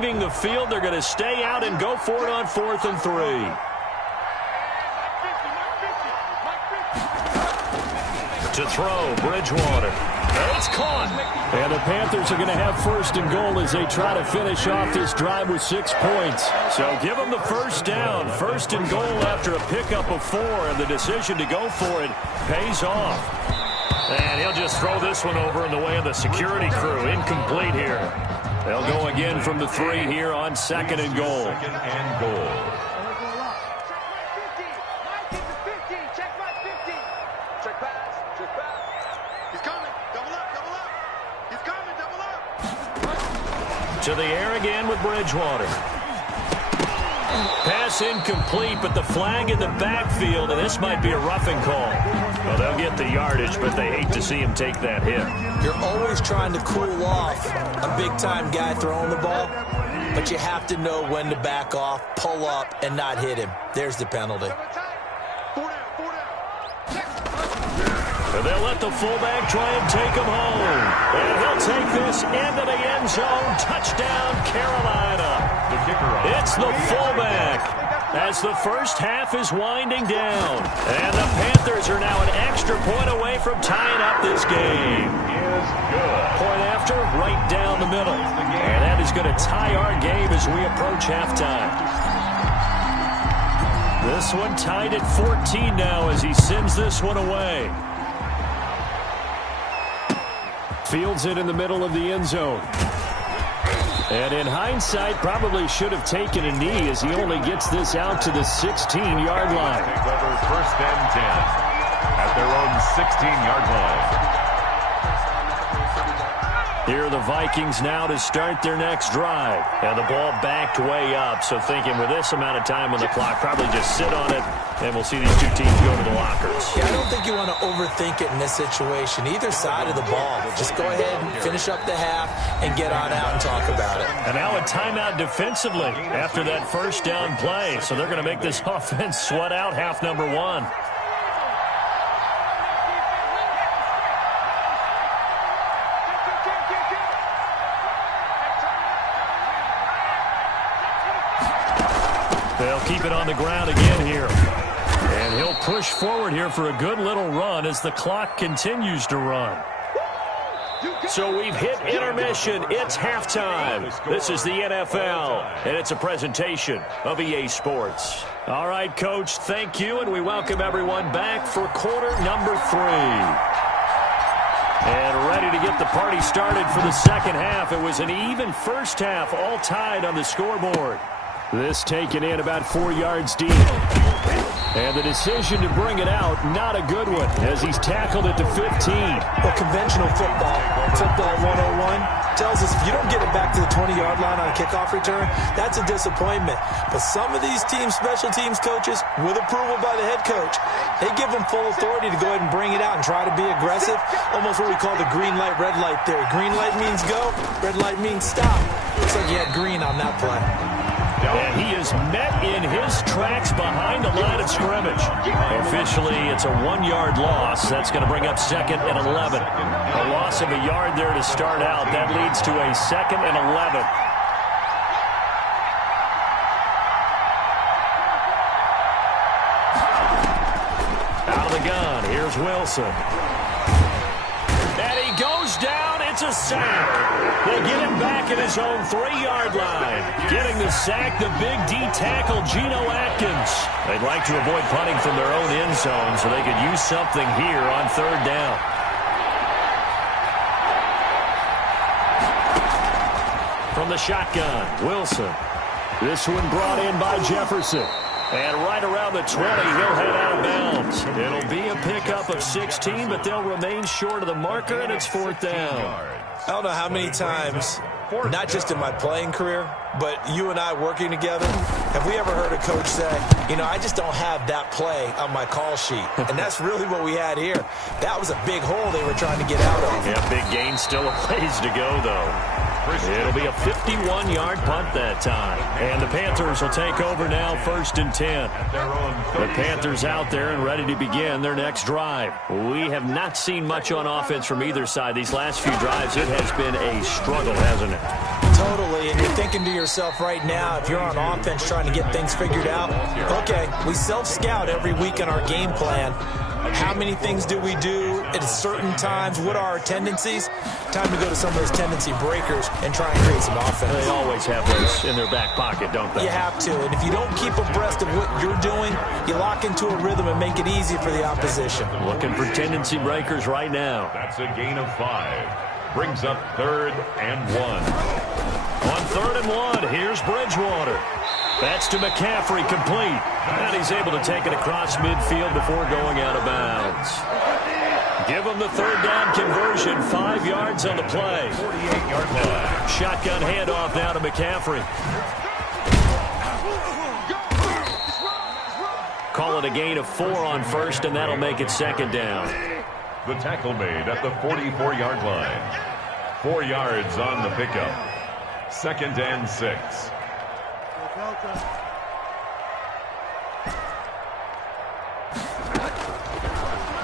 leaving the field. They're going to stay out and go for it on 4th and 3. To throw, Bridgewater. It's caught. And the Panthers are going to have 1st and goal as they try to finish off this drive with 6 points. So give them the first down. 1st and goal after a pickup of 4, and the decision to go for it pays off. And he'll just throw this one over in the way of the security crew. Incomplete here. They'll go again from the 3 here on 2nd and goal. 2nd and goal. To the air again with Bridgewater. Pass incomplete, but the flag in the backfield, and this might be a roughing call. Well, they'll get the yardage, but they hate to see him take that hit. You're always trying to cool off a big-time guy throwing the ball, but you have to know when to back off, pull up, and not hit him. There's the penalty. And they'll let the fullback try and take him home. And he'll take this into the end zone. Touchdown, Carolina. It's the fullback as the first half is winding down. And the Panthers are now an extra point away from tying up this game. Point after, right down the middle. And that is going to tie our game as we approach halftime. This one tied at 14 now as he sends this one away. Fields it in the middle of the end zone. And in hindsight, probably should have taken a knee as he only gets this out to the 16-yard line. Take over 1st and 10 at their own 16-yard line. Here are the Vikings now to start their next drive. And the ball backed way up, so thinking with this amount of time on the clock, probably just sit on it, and we'll see these two teams go to the lockers. Yeah, I don't think you want to overthink it in this situation. Either side of the ball. Just go ahead and finish up the half and get on out and talk about it. And now a timeout defensively after that first down play. So they're going to make this offense sweat out half number 1. They'll keep it on the ground again here. And he'll push forward here for a good little run as the clock continues to run. So we've hit intermission. It's halftime. This is the NFL, and it's a presentation of EA Sports. All right, Coach, thank you, and we welcome everyone back for quarter number 3. And ready to get the party started for the second half. It was an even first half, all tied on the scoreboard. This taken in about 4 yards deep. And the decision to bring it out, not a good one, as he's tackled at the 15. Well, conventional football 101, tells us if you don't get it back to the 20-yard line on a kickoff return, that's a disappointment. But some of these team special teams coaches, with approval by the head coach, they give them full authority to go ahead and bring it out and try to be aggressive, almost what we call the green light, red light theory. Green light means go, red light means stop. Looks like you had green on that play. And he is met in his tracks behind the line of scrimmage. Officially, it's a 1-yard loss. That's going to bring up 2nd and 11. A loss of a yard there to start out. That leads to a 2nd and 11. Out of the gun, here's Wilson. And he goes down. It's a sack. They get him back at his own 3-yard line. Getting the sack, the big D tackle, Geno Atkins. They'd like to avoid punting from their own end zone so they could use something here on 3rd down. From the shotgun, Wilson. This one brought in by Jefferson. And right around the 20, he'll head out of bounds. It'll be a pickup of 16, but they'll remain short of the marker, and it's 4th down. I don't know how many times, not just in my playing career, but you and I working together, have we ever heard a coach say, you know, I just don't have that play on my call sheet. And that's really what we had here. That was a big hole they were trying to get out of. Yeah, big gain, still a ways to go, though. It'll be a 51-yard punt that time. And the Panthers will take over now, 1st and 10. The Panthers out there and ready to begin their next drive. We have not seen much on offense from either side. These last few drives, it has been a struggle, hasn't it? Totally, and you're thinking to yourself right now, if you're on offense trying to get things figured out, okay, we self-scout every week in our game plan. How many things do we do at certain times? What are our tendencies? Time to go to some of those tendency breakers and try and create some offense. They always have those in their back pocket, don't they? You have to, and if you don't keep abreast of what you're doing, you lock into a rhythm and make it easy for the opposition. Looking for tendency breakers right now. That's a gain of 5. Brings up 3rd and 1. On 3rd and 1, here's Bridgewater. That's to McCaffrey, complete. And he's able to take it across midfield before going out of bounds. Give him the 3rd down conversion, 5 yards on the play. 48-yard line. Shotgun handoff now to McCaffrey. Call it a gain of 4 on 1st, and that'll make it 2nd down. The tackle made at the 44-yard line. 4 yards on the pickup. 2nd and 6.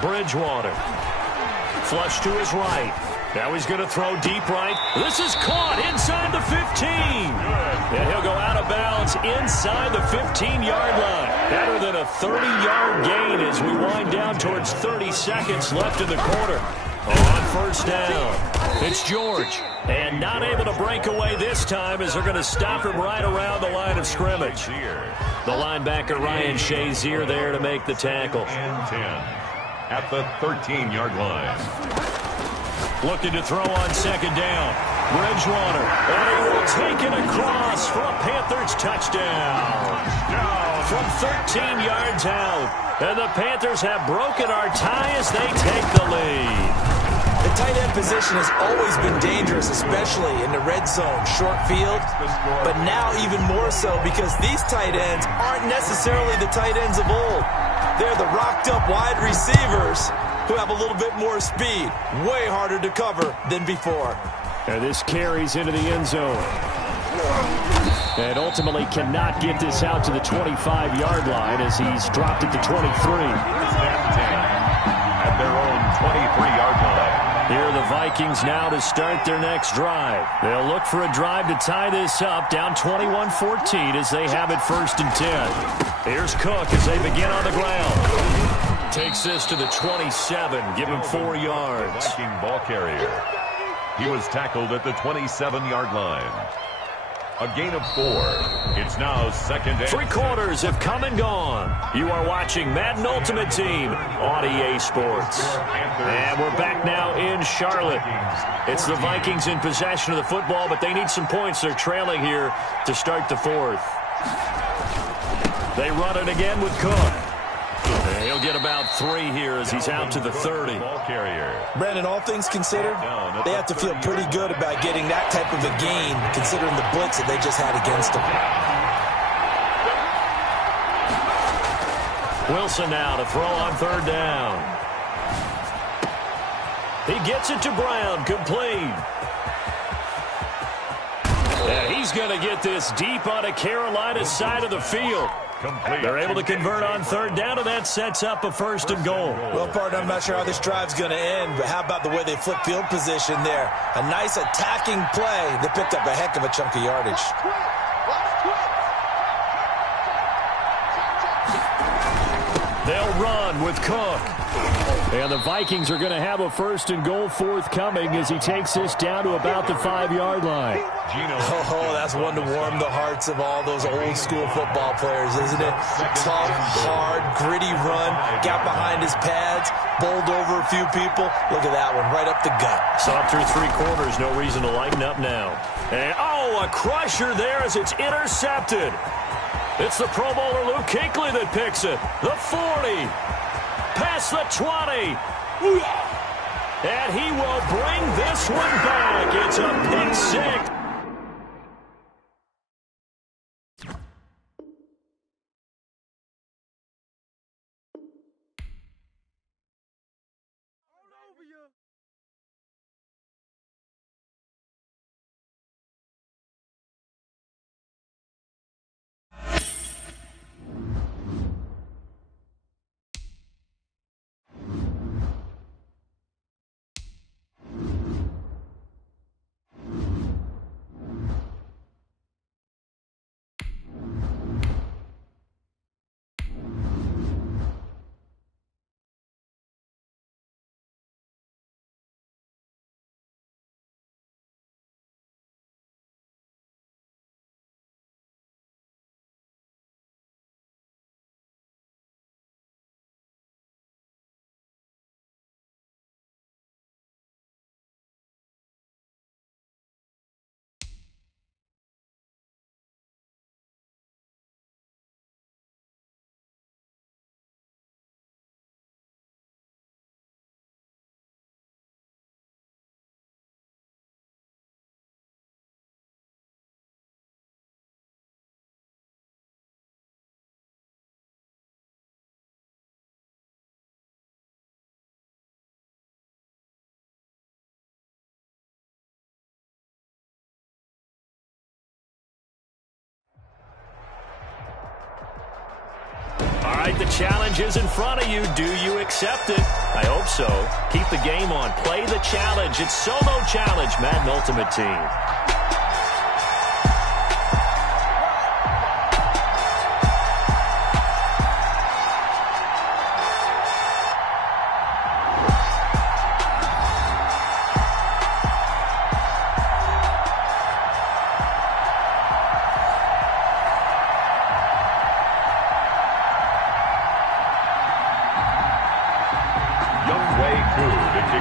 Bridgewater. Flush to his right. Now he's going to throw deep right. This is caught inside the 15. And he'll go out of bounds inside the 15-yard line. Better than a 30-yard gain as we wind down towards 30 seconds left in the quarter. On 1st down, it's George. And not able to break away this time as they're going to stop him right around the line of scrimmage. The linebacker Ryan Shazier there to make the tackle. And 10 at the 13-yard line. Looking to throw on 2nd down. Bridgewater. And he will take it across for a Panthers touchdown. From 13 yards out. And the Panthers have broken our tie as they take the lead. The tight end position has always been dangerous, especially in the red zone, short field. But now even more so because these tight ends aren't necessarily the tight ends of old. They're the rocked-up wide receivers who have a little bit more speed. Way harder to cover than before. And this carries into the end zone. And ultimately cannot get this out to the 25-yard line as he's dropped it to 23. At their own 23-yard line. Here are the Vikings now to start their next drive. They'll look for a drive to tie this up, down 21-14 as they have it 1st and 10. Here's Cook as they begin on the ground. Takes this to the 27, give him 4 yards. Viking ball carrier. He was tackled at the 27-yard line. A gain of 4. It's now 2nd and 3 quarters have come and gone. You are watching Madden Ultimate Team on EA Sports. And we're back now in Charlotte. It's the Vikings in possession of the football, but they need some points. They're trailing here to start the 4th. They run it again with Cook. And he'll get about 3 here as he's out to the 30. ball carrier. Brandon, all things considered, they have to feel pretty good about getting that type of a gain, considering the blitz that they just had against them. Wilson now to throw on 3rd down. He gets it to Brown, complete. And he's going to get this deep onto Carolina's side of the field. Complete. They're able to convert on 3rd down, and that sets up a 1st and goal. Well, partner, I'm not sure how this drive's going to end, but how about the way they flip field position there? A nice attacking play that picked up a heck of a chunk of yardage. They'll run with Cook. And the Vikings are going to have a 1st and goal forthcoming as he takes this down to about the 5-yard line. Oh, that's one to warm the hearts of all those old-school football players, isn't it? Tough, hard, gritty run, got behind his pads, bowled over a few people. Look at that one, right up the gut. Saw through 3 quarters, no reason to lighten up now. And, a crusher there as it's intercepted. It's the Pro Bowler Luke Kuechly that picks it. The 40. Past the 20. And he will bring this one back. It's a pick 6. right, the challenge is in front of you. Do you accept it? I hope so. Keep the game on. Play the challenge. It's Solo Challenge, Madden Ultimate Team.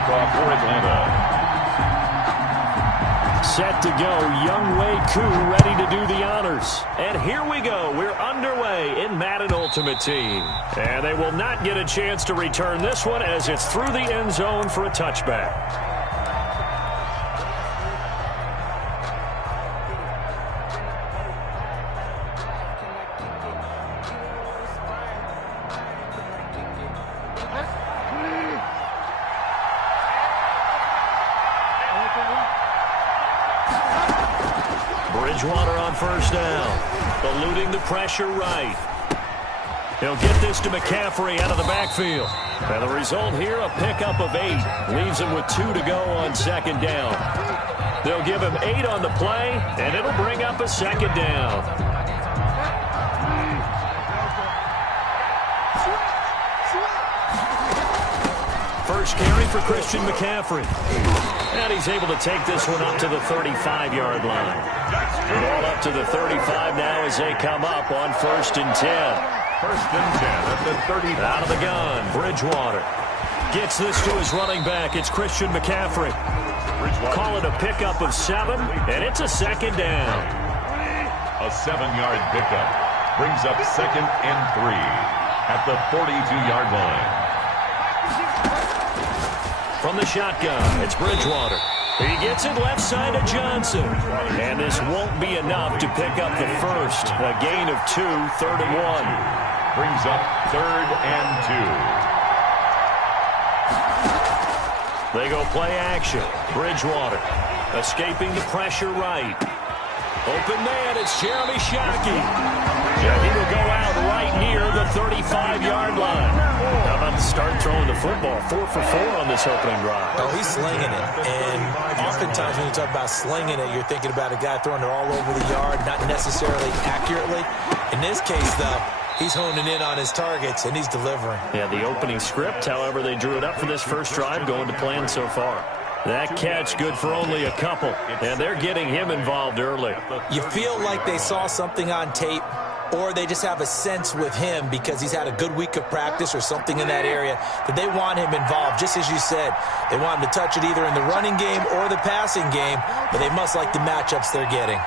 For Atlanta. Set to go, Young Wei Koo ready to do the honors. And here we go. We're underway in Madden Ultimate Team. And they will not get a chance to return this one as it's through the end zone for a touchback. Bridgewater on first down. Eluding the pressure right. He'll get this to McCaffrey out of the backfield. And the result here, a pickup of 8. Leaves him with 2 to go on second down. They'll give him 8 on the play, and it'll bring up a second down. First carry for Christian McCaffrey. And he's able to take this one up to the 35-yard line. Ball up to the 35 now as they come up on 1st and 10. 1st and 10 at the 35. Out of the gun, Bridgewater. Gets this to his running back. It's Christian McCaffrey. Call it a pickup of 7, and it's a second down. A 7-yard pickup. Brings up 2nd and 3 at the 42-yard line. From the shotgun, it's Bridgewater. He gets it left side to Johnson. And this won't be enough to pick up the first. A gain of 2, 3rd and 1. Brings up 3rd and 2. They go play action. Bridgewater escaping the pressure right. Open man, it's Jeremy Shockey. And he will go out right near the 35-yard line. How about to start throwing the football? 4 for 4 on this opening drive. Oh, he's slinging it. And oftentimes when you talk about slinging it, you're thinking about a guy throwing it all over the yard, not necessarily accurately. In this case, though, he's honing in on his targets, and he's delivering. Yeah, the opening script, however, they drew it up for this first drive, going to plan so far. That catch good for only a couple, and they're getting him involved early. You feel like they saw something on tape, or they just have a sense with him because he's had a good week of practice or something in that area that they want him involved. Just as you said, they want him to touch it either in the running game or the passing game, but they must like the matchups they're getting.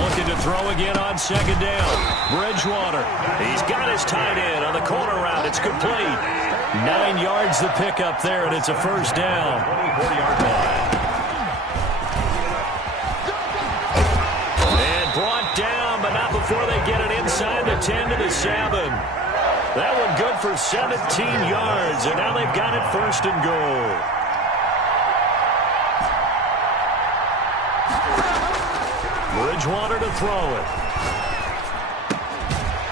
Looking to throw again on second down. Bridgewater. He's got his tight end on the corner route. It's complete. 9 yards the pickup there, and it's a first down. 24-yard line. And brought down, but not before they get it inside the 10 to the 7. That one good for 17 yards, and now they've got it 1st and goal. Bridgewater to throw it.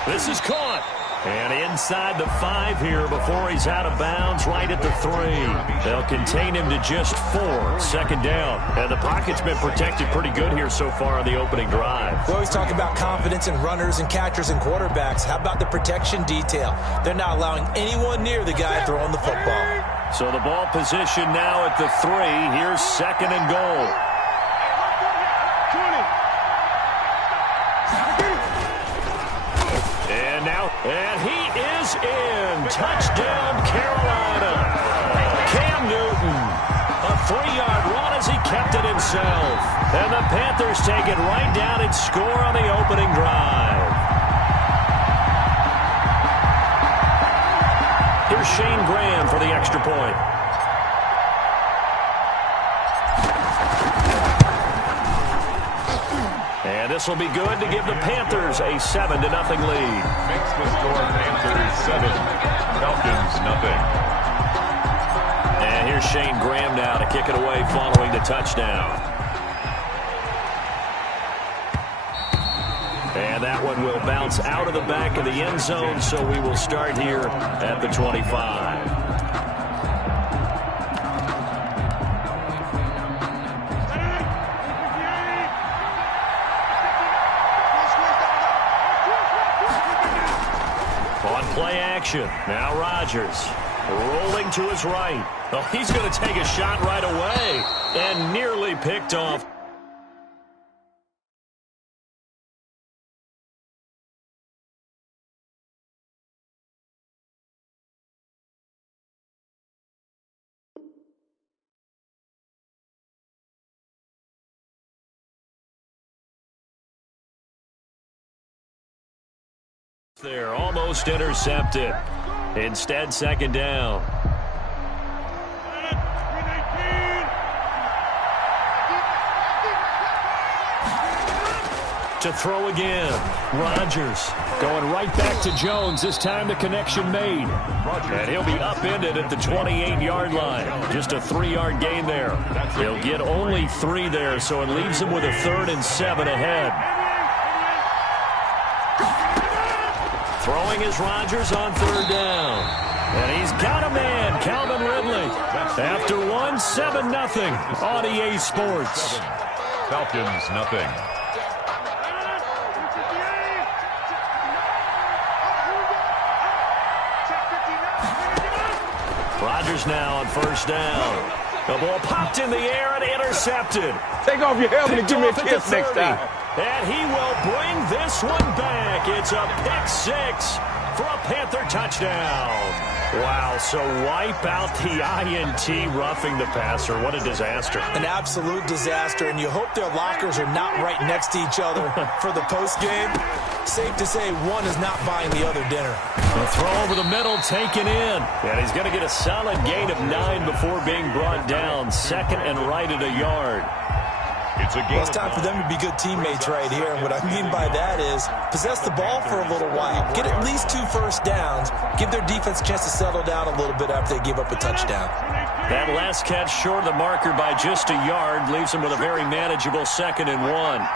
This is caught. And inside the 5 here before he's out of bounds, right at the 3. They'll contain him to just 4. Second down. And the pocket's been protected pretty good here so far on the opening drive. We always talk about confidence in runners and catchers and quarterbacks. How about the protection detail? They're not allowing anyone near the guy throwing the football. So the ball position now at the 3. Here's 2nd and goal. And he is in. Touchdown, Carolina. Cam Newton. A 3-yard run as he kept it himself. And the Panthers take it right down and score on the opening drive. Here's Shane Graham for the extra point. And this will be good to give the Panthers a 7-0 lead. Makes the score Panthers 7, Falcons nothing. And here's Shane Graham now to kick it away following the touchdown. And that one will bounce out of the back of the end zone, so we will start here at the 25. Play action. Now Rodgers rolling to his right. Oh, he's going to take a shot right away and nearly picked off. There, almost intercepted. Instead, second down. To throw again. Rodgers going right back to Jones. This time the connection made. And he'll be upended at the 28-yard line. Just a 3-yard gain there. He'll get only 3 there, so it leaves him with a 3rd and 7 ahead. Throwing is Rodgers on 3rd down. And he's got a man, Calvin Ridley. After 1, 7-0 on EA Sports. Falcons, nothing. Rodgers now on 1st down. The ball popped in the air and intercepted. Take off your helmet and give me a kiss next time. And he will bring this one back. It's a pick 6 for a Panther touchdown. Wow, so wipe out the INT roughing the passer. What a disaster. An absolute disaster, and you hope their lockers are not right next to each other for the postgame. Safe to say one is not buying the other dinner. The throw over the middle taken in. And he's going to get a solid gain of 9 before being brought down. 2nd and right at a yard. Well, it's time for them to be good teammates right here. And what I mean by that is possess the ball for a little while. Get at least 2 first downs. Give their defense a chance to settle down a little bit after they give up a touchdown. That last catch short of the marker by just a yard leaves him with a very manageable 2nd and 1.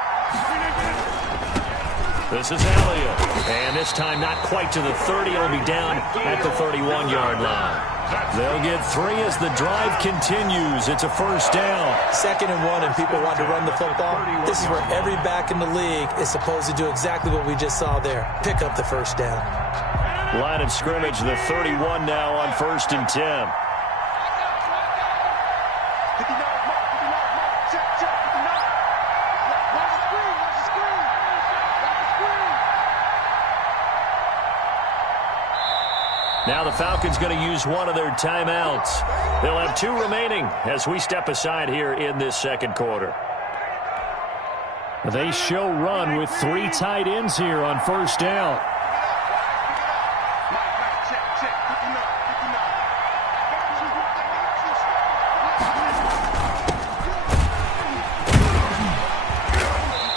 This is Elliott. And this time not quite to the 30. It'll be down at the 31-yard line. They'll get 3 as the drive continues. It's a 1st down. 2nd and 1, and people want to run the football. This is where every back in the league is supposed to do exactly what we just saw there. Pick up the 1st down. Line of scrimmage, the 31 now on 1st and 10. Now the Falcons going to use one of their timeouts. They'll have 2 remaining as we step aside here in this 2nd quarter. They show run with 3 tight ends here on 1st down.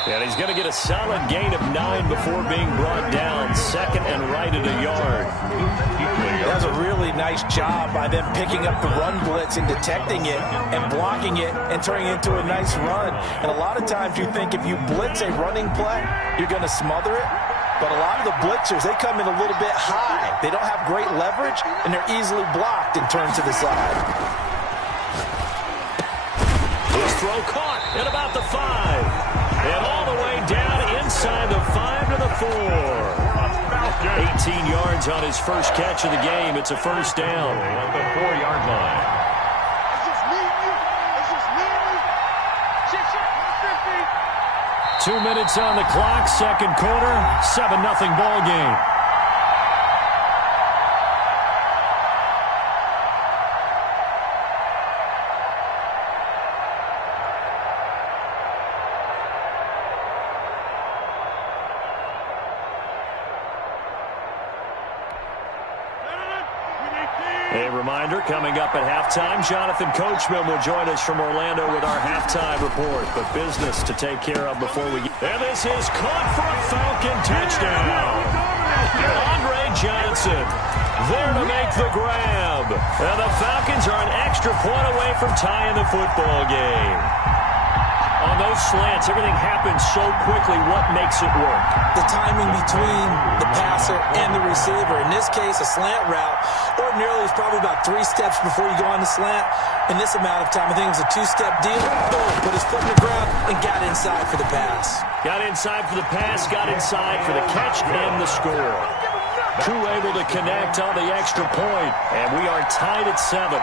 And he's going to get a solid gain of 9 before being brought down. 2nd and right at a yard. That's a really nice job by them picking up the run blitz and detecting it and blocking it and turning it into a nice run. And a lot of times you think if you blitz a running play, you're going to smother it. But a lot of the blitzers, they come in a little bit high. They don't have great leverage, and they're easily blocked and turned to the side. This throw caught at about the 5. And all the way down inside the 5 to the 4. 18 yards on his first catch of the game. It's a 1st down. At the 4-yard line. 2 minutes on the clock, 2nd quarter, 7-0 ball game. A reminder, coming up at halftime, Jonathan Coachman will join us from Orlando with our halftime report. But business to take care of before we get... And this is caught for a Falcon touchdown. Andre Johnson there to make the grab. And the Falcons are an extra point away from tying the football game. On those those slants, everything happens so quickly. What makes it work? The timing between the passer and the receiver. In this case, a slant route ordinarily is probably about 3 steps before you go on the slant. In this amount of time, I think it was a 2-step deal. Boom, put his foot in the ground and got inside for the pass. Got inside for the pass, got inside for the catch and the score. Koo able to connect on the extra point, and we are tied at 7.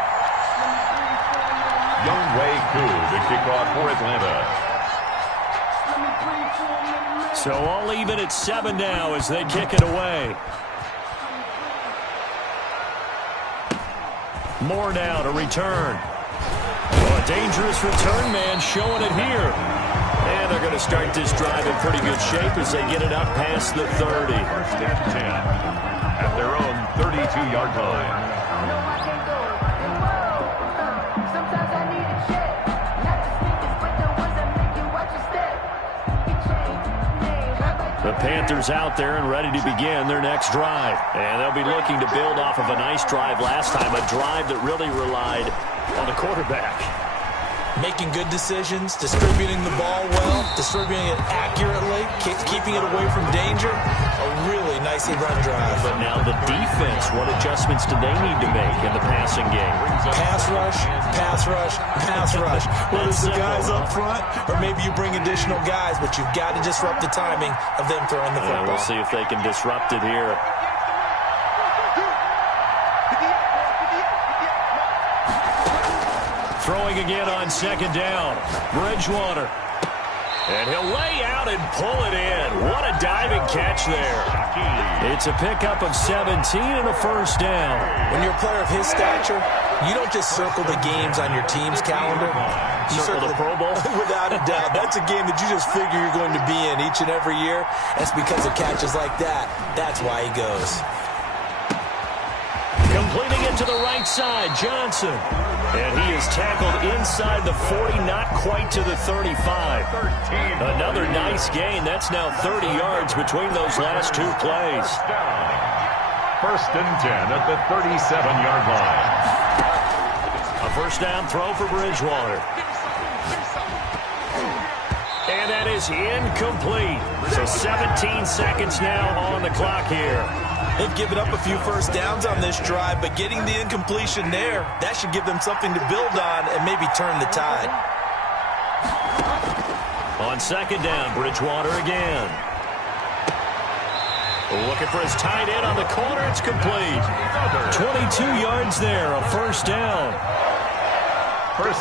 Younghoe Koo, the kickoff for Atlanta. So all even at 7 now as they kick it away. Moore now to return. Oh, a dangerous return man showing it here. And they're going to start this drive in pretty good shape as they get it up past the 30. First and 10 at their own 32-yard line. The Panthers out there and ready to begin their next drive. And they'll be looking to build off of a nice drive last time, a drive that really relied on the quarterback. Making good decisions, distributing the ball well, distributing it accurately, keeping it away from danger. A really nicely run drive. But now the defense, what adjustments do they need to make in the passing game? Pass rush, pass rush, pass rush. Whether it's the guys up front or maybe you bring additional guys, but you've got to disrupt the timing of them throwing the football. We'll see if they can disrupt it here. Throwing again on second down. Bridgewater. And he'll lay out and pull it in. What a diving catch there. It's a pickup of 17 and a first down. When you're a player of his stature, you don't just circle the games on your team's calendar. You circle the Pro Bowl? Without a doubt. That's a game that you just figure you're going to be in each and every year. That's because of catches like that. That's why he goes. Completing it to the right side, Johnson. And he is tackled inside the 40, not quite to the 35. Another nice gain. That's now 30 yards between those last 2 plays. First and 10 at the 37-yard line. A first down throw for Bridgewater. And that is incomplete. So 17 seconds now on the clock here. They've given up a few first downs on this drive, but getting the incompletion there, that should give them something to build on and maybe turn the tide. On second down, Bridgewater again. Looking for his tight end on the corner. It's complete. 22 yards there, a first down.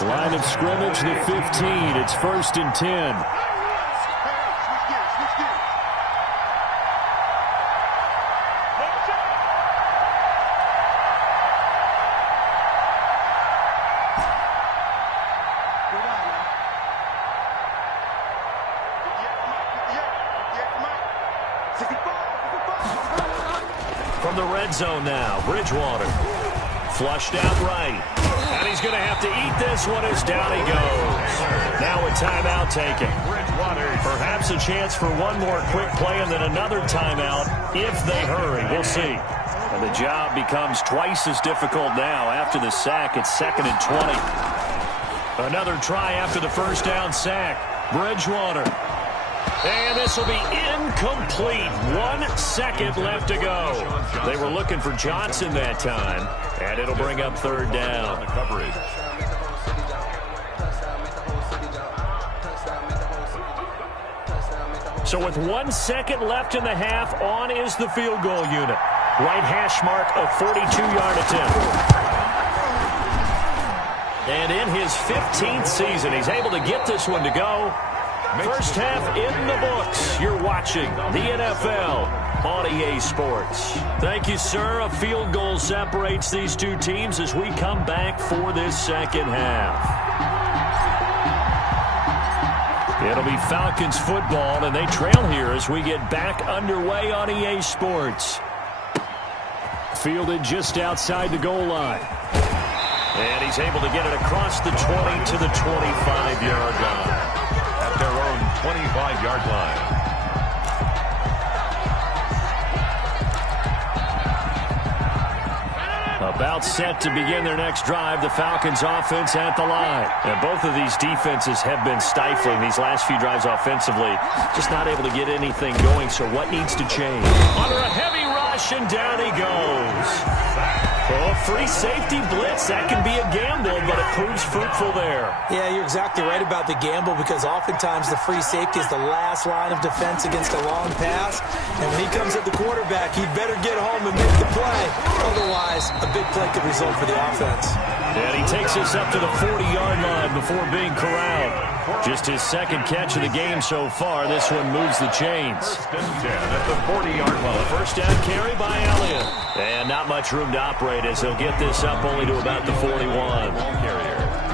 Line of scrimmage, the 15. It's first and 10. From the red zone now, Bridgewater. Flushed out right. And he's going to have to eat this one as down he goes. Now a timeout taken. Perhaps a chance for one more quick play and then another timeout if they hurry. We'll see. And the job becomes twice as difficult now after the sack. It's second and 20. Another try after the first down sack. Bridgewater. And this will be incomplete. 1 second left to go. They were looking for Johnson that time, and it'll bring up third down. The coverage. So with 1 second left in the half, on is the field goal unit. Right hash mark, a 42-yard attempt. And in his 15th season, he's able to get this one to go. First half in the books. You're watching the NFL on EA Sports. Thank you, sir. A field goal separates these two teams as we come back for this second half. It'll be Falcons football, and they trail here as we get back underway on EA Sports. Fielded just outside the goal line. And he's able to get it across the 20 to the 25-yard line. At their own 25-yard line. About set to begin their next drive, the Falcons offense at the line. And both of these defenses have been stifling these last few drives offensively. Just not able to get anything going, so what needs to change? Under a heavy rush, and down he goes. Oh, free safety blitz. That can be a gamble, but it proves fruitful there. Yeah, you're exactly right about the gamble because oftentimes the free safety is the last line of defense against a long pass. And when he comes at the quarterback, he'd better get home and make the play. Otherwise, a big play could result for the offense. And he takes us up to the 40-yard line before being corralled. Just his second catch of the game so far. This one moves the chains. First and 10 at the 40-yard line. First down carry by Elliott. And not much room to operate as he'll get this up only to about the 41.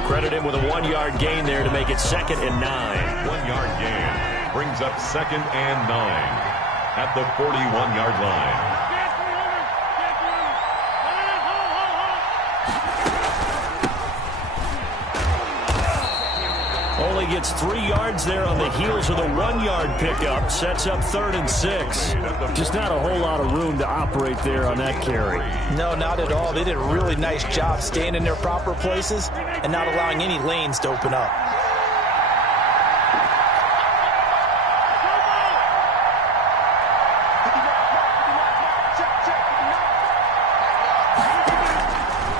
Credit him with a 1-yard gain there to make it 2nd and 9. 1-yard gain brings up 2nd and 9 at the 41-yard line. Only gets 3 yards there on the heels of the 1-yard pickup. Sets up 3rd and 6. Just not a whole lot of room to operate there on that carry. No, not at all. They did a really nice job staying in their proper places and not allowing any lanes to open up.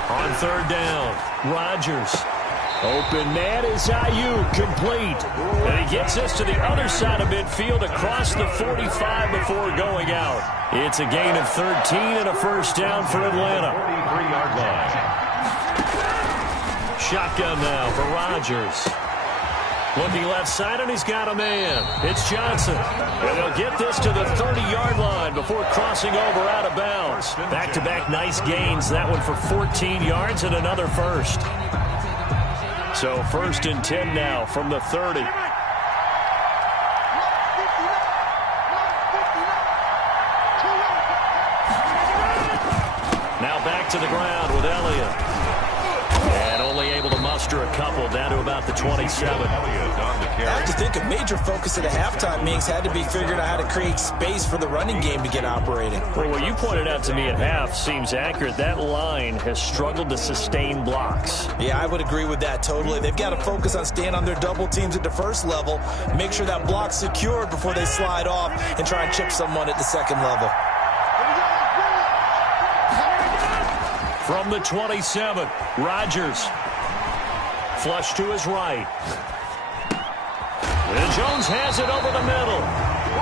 On 3rd down, Rodgers. Open man is Ayuk, complete. And he gets us to the other side of midfield across the 45 before going out. It's a gain of 13 and a first down for Atlanta. 43-yard line. Shotgun now for Rodgers. Looking left side, and he's got a man. It's Johnson. And they'll get this to the 30-yard line before crossing over out of bounds. Back-to-back nice gains. That one for 14 yards and another first. So 1st and 10 now from the 30. Now back to the ground with Elliott. And only able to muster a couple down to about the 27. I have to think a major focus of the halftime meetings had to be figuring out how to create space for the running game to get operating. Well, what you pointed out to me at half seems accurate. That line has struggled to sustain blocks. Yeah, I would agree with that totally. They've got to focus on staying on their double teams at the first level, make sure that block's secured before they slide off and try and chip someone at the second level. From the 27, Rodgers. Flush to his right. And Jones has it over the middle.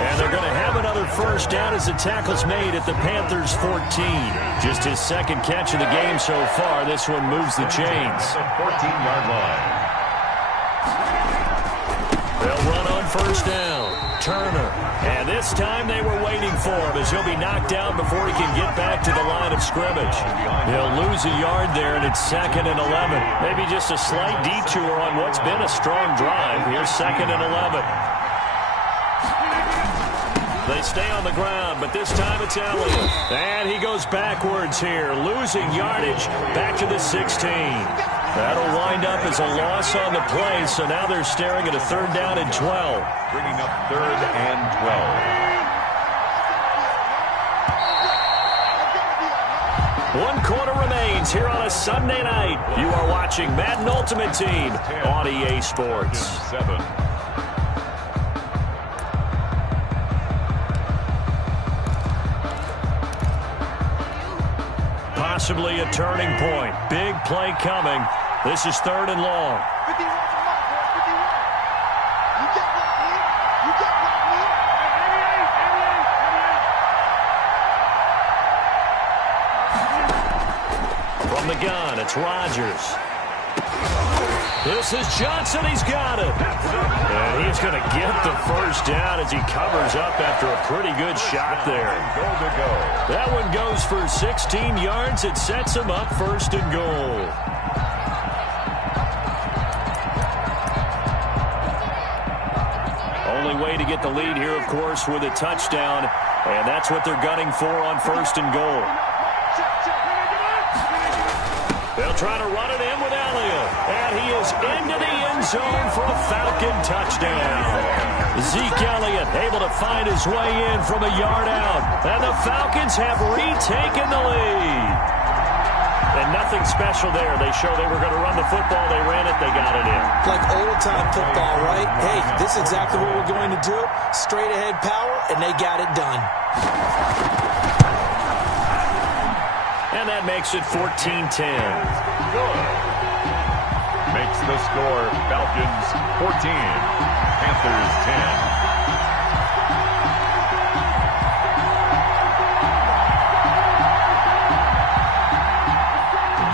And they're going to have another first down as the tackle's made at the Panthers' 14. Just his second catch of the game so far. This one moves the chains. 14-yard line. They'll run on first down. Turner. And this time they were waiting for him as he'll be knocked down before he can get back to the line of scrimmage. He'll lose a yard there, and it's 2nd and 11. Maybe just a slight detour on what's been a strong drive. Here's 2nd and 11. They stay on the ground, but this time it's Elliott. And he goes backwards here, losing yardage back to the 16. That'll wind up as a loss on the play, so now they're staring at a 3rd down and 12. Bringing up 3rd and 12. 1 quarter remains here on a Sunday night. You are watching Madden Ultimate Team on EA Sports. 7. Possibly a turning point. Big play coming. This is 3rd and long. From the gun, it's Rodgers. This is Johnson. He's got it. And he's going to get the first down as he covers up after a pretty good shot there. That one goes for 16 yards. It sets him up 1st and goal. Only way to get the lead here, of course, with a touchdown. And that's what they're gunning for on 1st and goal. They'll try to run it in with Elliott. And he is into the end zone for a Falcon touchdown. Zeke Elliott able to find his way in from a yard out. And the Falcons have retaken the lead. And nothing special there. They show they were going to run the football. They ran it. They got it in. Like old-time football, right? Hey, this is exactly what we're going to do. Straight-ahead power, and they got it done. And that makes it 14-10. Good. Makes the score Falcons 14, Panthers 10.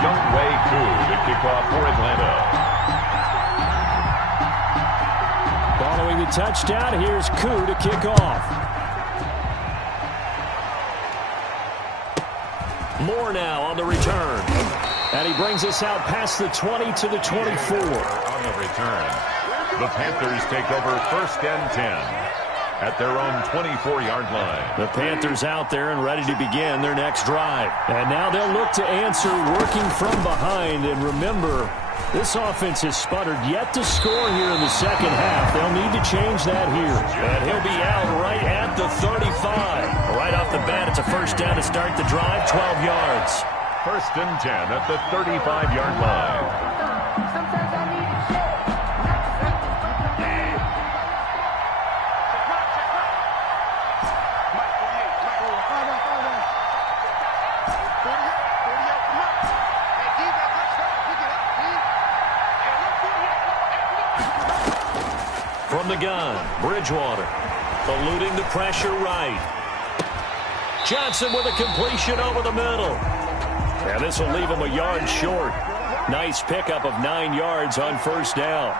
Younghoe Koo to kick off for Atlanta. Following the touchdown, here's Koo to kick off. Moore now on the return. And he brings us out past the 20 to the 24. On the return, the Panthers take over 1st and 10 at their own 24-yard line. The Panthers out there and ready to begin their next drive. And now they'll look to answer working from behind. And remember, this offense has sputtered yet to score here in the second half. They'll need to change that here. And he'll be out right at the 35. Right off the bat, it's a first down to start the drive, 12 yards. 1st and 10 at the 35-yard line. From the gun, Bridgewater, eluding the pressure right. Johnson with a completion over the middle. And this will leave him a yard short. Nice pickup of 9 yards on first down.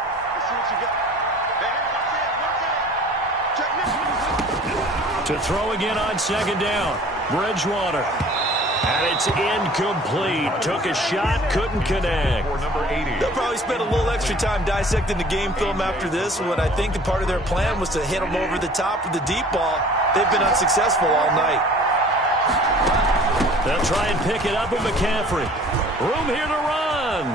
To throw again on second down, Bridgewater. And it's incomplete. Took a shot, couldn't connect. They'll probably spend a little extra time dissecting the game film after this, when I think a part of their plan was to hit them over the top with the deep ball. They've been unsuccessful all night. They'll try and pick it up with McCaffrey. Room here to run.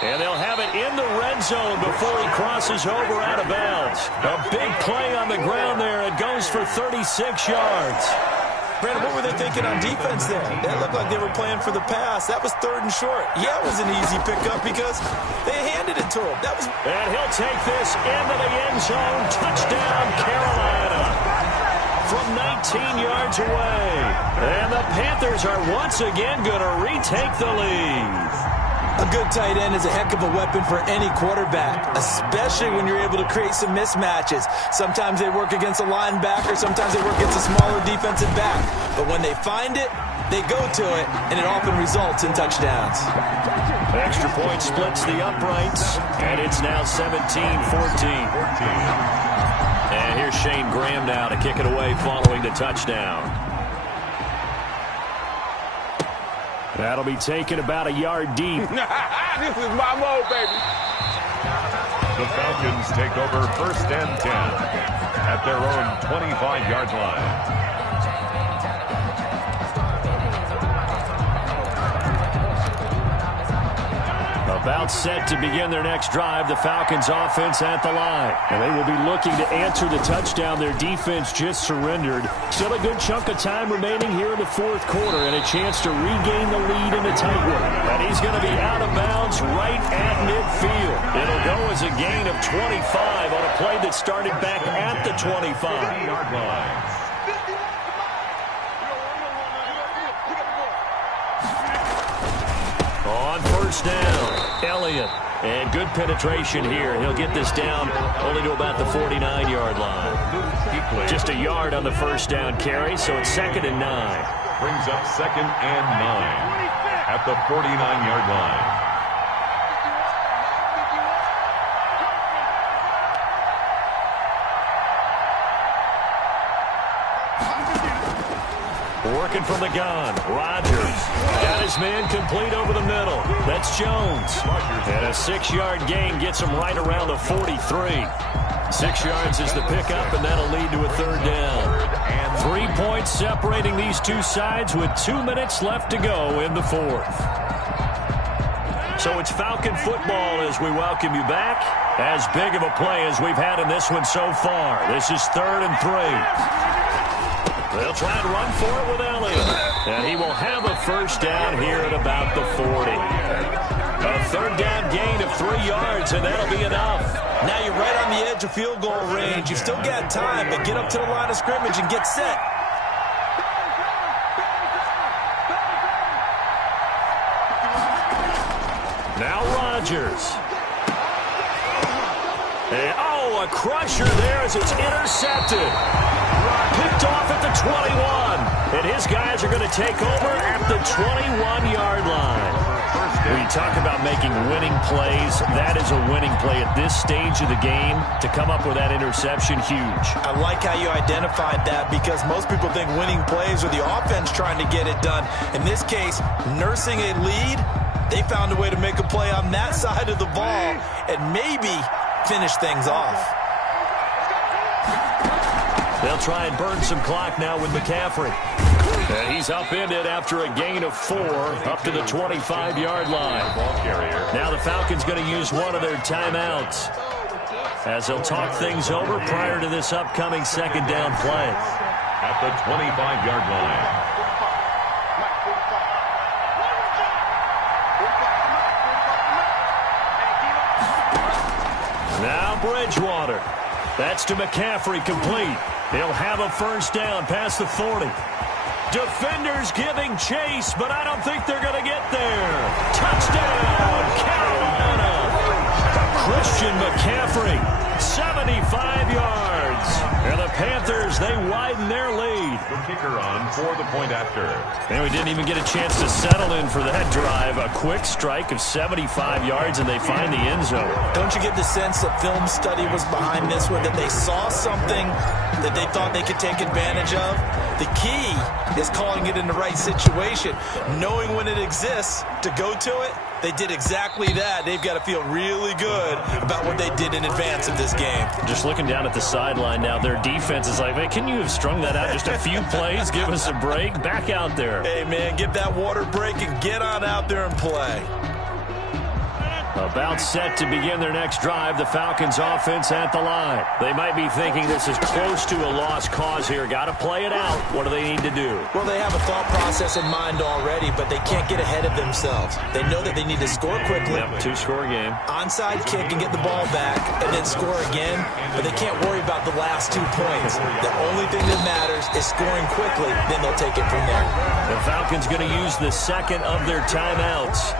And they'll have it in the red zone before he crosses over out of bounds. A big play on the ground there. It goes for 36 yards. Brandon, what were they thinking on defense there? That looked like they were playing for the pass. That was 3rd and short. Yeah, it was an easy pickup because they handed it to him. And he'll take this into the end zone. Touchdown, Carolina. From 19 yards away. And the Panthers are once again going to retake the lead. A good tight end is a heck of a weapon for any quarterback, especially when you're able to create some mismatches. Sometimes they work against a linebacker, sometimes they work against a smaller defensive back. But when they find it, they go to it, and it often results in touchdowns. Extra point splits the uprights, and it's now 17-14. And here's Shane Graham now to kick it away following the touchdown. That'll be taken about a yard deep. This is my mode, baby. The Falcons take over 1st and 10 at their own 25-yard line. About set to begin their next drive, the Falcons offense at the line. And they will be looking to answer the touchdown their defense just surrendered. Still a good chunk of time remaining here in the 4th quarter and a chance to regain the lead in a tight one. And he's going to be out of bounds right at midfield. It'll go as a gain of 25 on a play that started back at the 25-yard line. On first down, Elliott. And good penetration here. He'll get this down only to about the 49-yard line. Just a yard on the first down carry, so it's 2nd and 9. Brings up 2nd and 9 at the 49-yard line. Working from the gun, Rodgers. Got his man complete over the middle. That's Jones. And a 6-yard gain gets him right around the 43. 6 yards is the pickup, and that'll lead to a 3rd down. 3 points separating these two sides with 2 minutes left to go in the 4th. So it's Falcon football as we welcome you back. As big of a play as we've had in this one so far. This is 3rd and 3. They'll try and run for it with Elliott. And he will have a first down here at about the 40. A third down gain of 3 yards, and that'll be enough. Now you're right on the edge of field goal range. You've still got time, but get up to the line of scrimmage and get set. Now Rodgers. And, a crusher there as it's intercepted. Picked off at the 21. And his guys are going to take over at the 21-yard line. When you talk about making winning plays, that is a winning play at this stage of the game. To come up with that interception, huge. I like how you identified that because most people think winning plays are the offense trying to get it done. In this case, nursing a lead, they found a way to make a play on that side of the ball and maybe finish things off. They'll try and burn some clock now with McCaffrey. And he's upended after a gain of 4 up to the 25-yard line. Now the Falcons going to use one of their timeouts as they'll talk things over prior to this upcoming second down play. At the 25-yard line. Now Bridgewater. That's to McCaffrey, complete. He'll have a first down past the 40. Defenders giving chase, but I don't think they're going to get there. Touchdown, Carolina. Christian McCaffrey, 75 yards. And the Panthers, they widen their lead. The kicker on for the point after. And we didn't even get a chance to settle in for that drive. A quick strike of 75 yards, and they find the end zone. Don't you get the sense that film study was behind this one, that they saw something that they thought they could take advantage of? The key is calling it in the right situation, knowing when it exists to go to it. They did exactly that. They've got to feel really good about what they did in advance of this game. Just looking down at the sideline now, their defense is like, man, can you have strung that out just a few plays? Give us a break. Back out there. Hey, man, get that water break and get on out there and play. About set to begin their next drive, the Falcons offense at the line. They might be thinking this is close to a lost cause here. Got to play it out. What do they need to do? Well, they have a thought process in mind already, but they can't get ahead of themselves. They know that they need to score quickly. Yep, 2-score game. Onside kick and get the ball back and then score again, but they can't worry about the last 2 points. The only thing that matters is scoring quickly, then they'll take it from there. The Falcons going to use the second of their timeouts.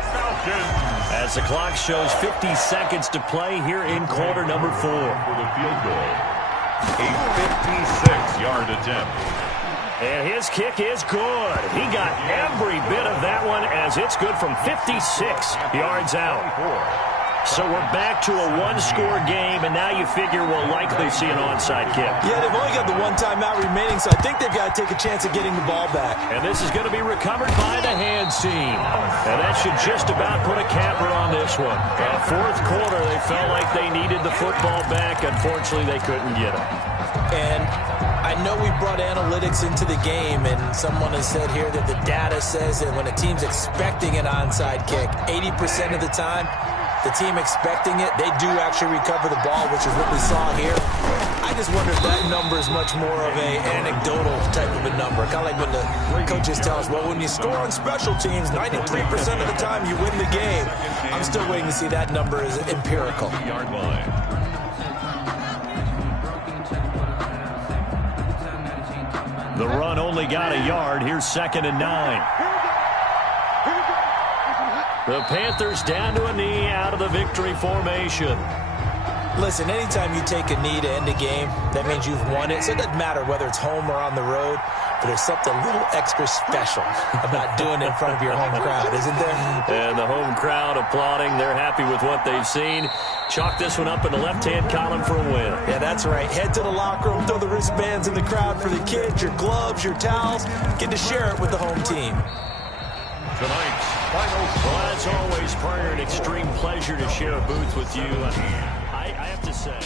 As the clock shows 50 seconds to play here in quarter number 4. For the field goal. A 56-yard attempt. And his kick is good. He got every bit of that one as it's good from 56 yards out. So we're back to a 1-score game, and now you figure we'll likely see an onside kick. Yeah, they've only got the 1 timeout remaining, so I think they've got to take a chance at getting the ball back. And this is going to be recovered by the hands team. And that should just about put a capper on this one. Fourth quarter, they felt like they needed the football back. Unfortunately, they couldn't get it. And I know we brought analytics into the game, and someone has said here that the data says that when a team's expecting an onside kick, 80% of the time, the team expecting it, they do actually recover the ball, which is what we saw here. I just wonder if that number is much more of a anecdotal type of a number. Kind of like when the coaches tell us, well, when you score on special teams, 93% of the time you win the game. I'm still waiting to see that number is empirical. Yard line. The run only got a yard. Here's 2nd and 9. The Panthers down to a knee out of the victory formation. Listen, anytime you take a knee to end a game, that means you've won it. So it doesn't matter whether it's home or on the road, but there's something a little extra special about doing it in front of your home crowd, isn't there? And the home crowd applauding. They're happy with what they've seen. Chalk this one up in the left-hand column for a win. Yeah, that's right. Head to the locker room, throw the wristbands in the crowd for the kids, your gloves, your towels. Get to share it with the home team. Tonight's final score. Well, as always, partner, an extreme pleasure to share a booth with you. I have to say...